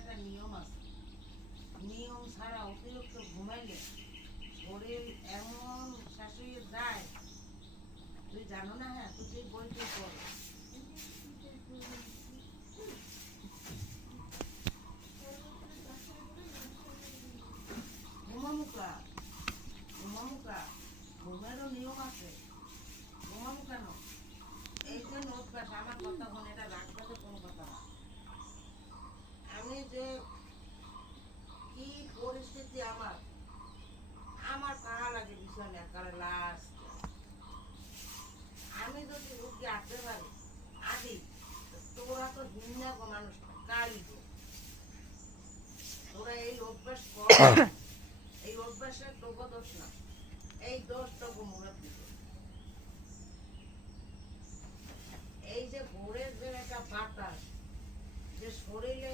একটা নিয়ম আছে। নিয়ম ছাড়া অতিরিক্ত ঘুমাইলে শরীর এমন শাশুড়ি যায়, তুই জানো না? হ্যাঁ, তুই সেই বইটি পড়। ঘুমামুকা ঘুমামুকা ঘুমেরও নিয়ম আছে। ঘুমামু কেন? এই যে অভ্যাস, আমার কথা শোন, এটা রাখবে তো কোনো কথা না। আমি যে কি পরিস্থিতি আমার, আমার কাহা লাগে বিছানে একারে লাস্ট। আমি যদি রুগী আসতে পারি আদি, তোরা তো হিন্দা মানুষ কারিব। তোরা এই অভ্যাস কর, এই অভ্যাসের তোকে দোষ না, এই দোষ তোকে মুরাদ দিত। এই যে ভোরের যে একটা বাতাস, যে শরীরে